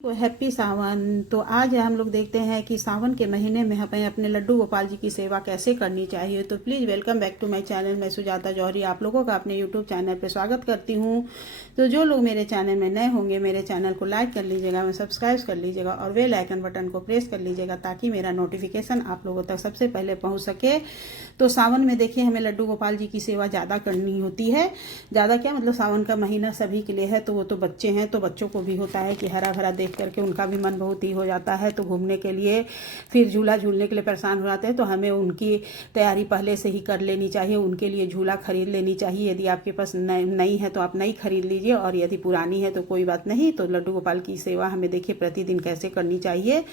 तो हैप्पी सावन। तो आज हम लोग देखते हैं कि सावन के महीने में हमें अपने लड्डू गोपाल जी की सेवा कैसे करनी चाहिए। तो please welcome back to my channel. मैं सुजाता जौहरी आप लोगों का अपने यूट्यूब चैनल पे स्वागत करती हूँ। तो जो लोग मेरे चैनल में नए होंगे मेरे चैनल को लाइक कर लीजिएगा, मैं सब्सक्राइब कर लीजिएगा और बेल आइकन बटन को प्रेस कर लीजिएगा ताकि मेरा नोटिफिकेशन आप लोगों तक सबसे पहले पहुँच सके। तो सावन में देखिए हमें लड्डू गोपाल जी की सेवा ज़्यादा करनी होती है। ज़्यादा क्या मतलब सावन का महीना सभी के लिए है, तो वो तो बच्चे हैं तो बच्चों को भी होता है कि हरा भरा देख करके उनका भी मन बहुत ही हो जाता है, तो घूमने के लिए फिर झूला झूलने के लिए परेशान हो जाते हैं। तो हमें उनकी तैयारी पहले से ही कर लेनी चाहिए, उनके लिए झूला खरीद लेनी चाहिए। यदि आपके पास नई है तो आप नई खरीद लीजिए और यदि पुरानी है तो कोई बात नहीं। तो लड्डू गोपाल की सेवा हमें देखिए प्रतिदिन कैसे करनी चाहिए।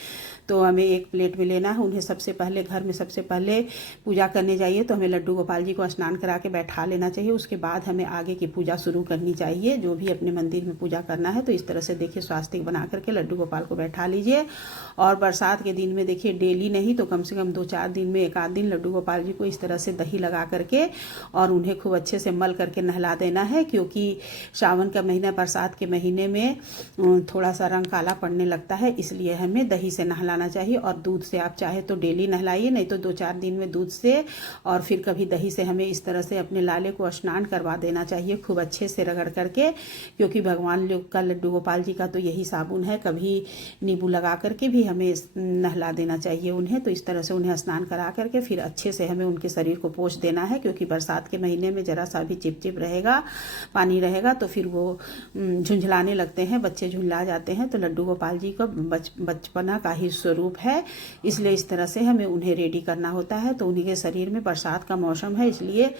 तो हमें एक प्लेट में लेना है, उन्हें सबसे पहले घर में सबसे पहले पूजा करने जाइए तो हमें लड्डू गोपाल जी को स्नान करा के बैठा लेना चाहिए। उसके बाद हमें आगे की पूजा शुरू करनी चाहिए, जो भी अपने मंदिर में पूजा करना है। तो इस तरह से देखिए स्वास्तिक बना करके लड्डू गोपाल को बैठा लीजिए। और बरसात के दिन में देखिए डेली नहीं तो कम से कम 2-4 दिन में एक आध दिन लड्डू गोपाल जी को इस तरह से दही लगा करके और उन्हें खूब अच्छे से मल करके नहला देना है, क्योंकि सावन का महीना बरसात के महीने में थोड़ा सा रंग काला पड़ने लगता है, इसलिए हमें दही से नहलाना चाहिए। और दूध से आप चाहे तो डेली नहलाइए, नहीं तो 2-4 दिन में दूध से और फिर कभी दही से हमें इस तरह से अपने लाले को स्नान करवा देना चाहिए खूब अच्छे से रगड़ करके, क्योंकि भगवान लोग का लड्डू गोपाल जी का तो यही साबुन है। कभी नींबू लगा करके भी हमें नहला देना चाहिए उन्हें। तो इस तरह से उन्हें स्नान करा करके फिर अच्छे से हमें उनके शरीर को पोंछ देना है, क्योंकि बरसात के महीने में ज़रा सा भी चिपचिप रहेगा, पानी रहेगा तो फिर वो झुंझलाने लगते हैं, बच्चे झुंझला जाते हैं। तो लड्डू गोपाल जी का बचपना का ही स्वरूप है, इसलिए इस तरह से हमें उन्हें रेडी करना होता है। तो उन्हीं के शरीर में बरसात का मौसम है, इसलिए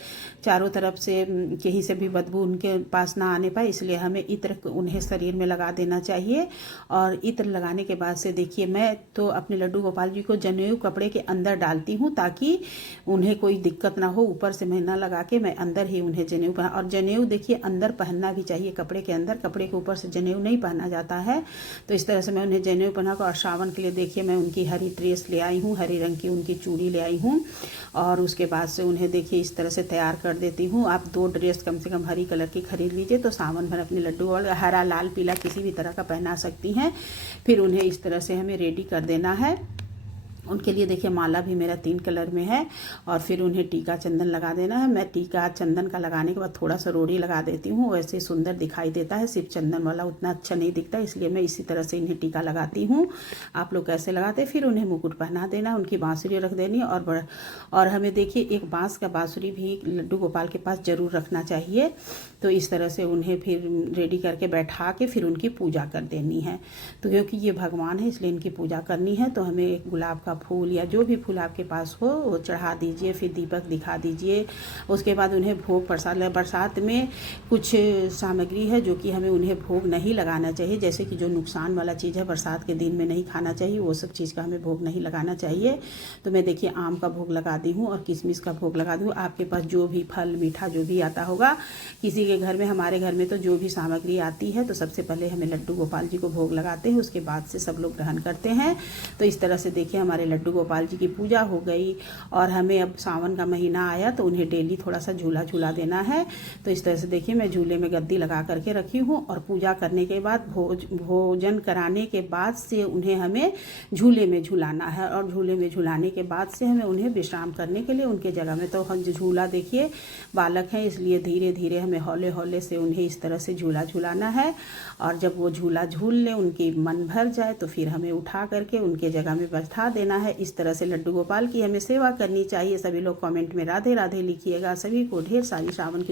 चारों तरफ से कहीं से भी बदबू उनके पास ना आने पाए, इसलिए हमें इत्र उन्हें शरीर में लगा देना चाहिए। और इत्र लगाने के बाद से देखिए मैं तो अपने लड्डू गोपाल जी को जनेऊ कपड़े के अंदर डालती हूँ ताकि उन्हें कोई दिक्कत ना हो। ऊपर से मैं ना लगा के मैं अंदर ही उन्हें जनेऊ पहना, और जनेऊ देखिए अंदर पहनना भी चाहिए कपड़े के अंदर, कपड़े के ऊपर से जनेऊ नहीं पहना जाता है। तो इस तरह से मैं उन्हें जनेऊ पहना कर, और सावन के लिए देखिए मैं उनकी हरी ड्रेस ले आई हूँ, हरे रंग की उनकी चूड़ी ले आई हूँ। और उसके बाद से उन्हें देखिए इस तरह से तैयार कर देती हूँ। आप 2 ड्रेस कम से कम हरी कलर की खरीद लीजिए, तो सावन भर अपने लड्डू और हरा लाल पीला किसी भी तरह का पहना सकती हैं। फिर उन्हें इस तरह से हमें रेडी कर देना है। उनके लिए देखिए माला भी मेरा 3 कलर में है। और फिर उन्हें टीका चंदन लगा देना है। मैं टीका चंदन का लगाने के बाद थोड़ा सा रोड़ी लगा देती हूँ, वैसे सुंदर दिखाई देता है, सिर्फ चंदन वाला उतना अच्छा नहीं दिखता, इसलिए मैं इसी तरह से इन्हें टीका लगाती हूँ। आप लोग कैसे लगाते हैं। फिर उन्हें मुकुट पहना देना, उनकी बाँसुरी रख देनी। और हमें देखिए एक बाँस का बाँसुरी भी लड्डू गोपाल के पास ज़रूर रखना चाहिए। तो इस तरह से उन्हें फिर रेडी करके बैठा के फिर उनकी पूजा कर देनी है। तो क्योंकि ये भगवान है इसलिए इनकी पूजा करनी है, तो हमें एक गुलाब का फूल या जो भी फूल आपके पास हो वो चढ़ा दीजिए, फिर दीपक दिखा दीजिए। उसके बाद उन्हें भोग प्रसाद, बरसात में कुछ सामग्री है जो कि हमें उन्हें भोग नहीं लगाना चाहिए, जैसे कि जो नुकसान वाला चीज़ है बरसात के दिन में नहीं खाना चाहिए, वो सब चीज़ का हमें भोग नहीं लगाना चाहिए। तो मैं देखिए आम का भोग लगा दी हूँ और किशमिश का भोग लगा दी हूँ। आपके पास जो भी फल मीठा जो भी आता होगा, किसी के घर में, हमारे घर में तो जो भी सामग्री आती है तो सबसे पहले हमें लड्डू गोपाल जी को भोग लगाते हैं, उसके बाद से सब लोग ग्रहण करते हैं। तो इस तरह से देखिए हमारे लड्डू गोपाल जी की पूजा हो गई। और हमें अब सावन का महीना आया तो उन्हें डेली थोड़ा सा झूला झूला देना है। तो इस तरह से देखिए मैं झूले में गद्दी लगा करके रखी हूँ, और पूजा करने के बाद भोजन कराने के बाद से उन्हें हमें झूले में झूलाना है। और झूले में झूलाने के बाद से हमें उन्हें विश्राम करने के लिए उनके जगह में, तो हम झूला देखिए बालक हैं इसलिए धीरे धीरे हमें हौले हौले से उन्हें इस तरह से झूला झूलाना है। और जब वो झूला झूल लें, उनकी मन भर जाए, तो फिर हमें उठा करके उनके जगह में बैठा देना है। इस तरह से लड्डू गोपाल की हमें सेवा करनी चाहिए। सभी लोग कमेंट में राधे राधे लिखिएगा। सभी को ढेर सारी सावन की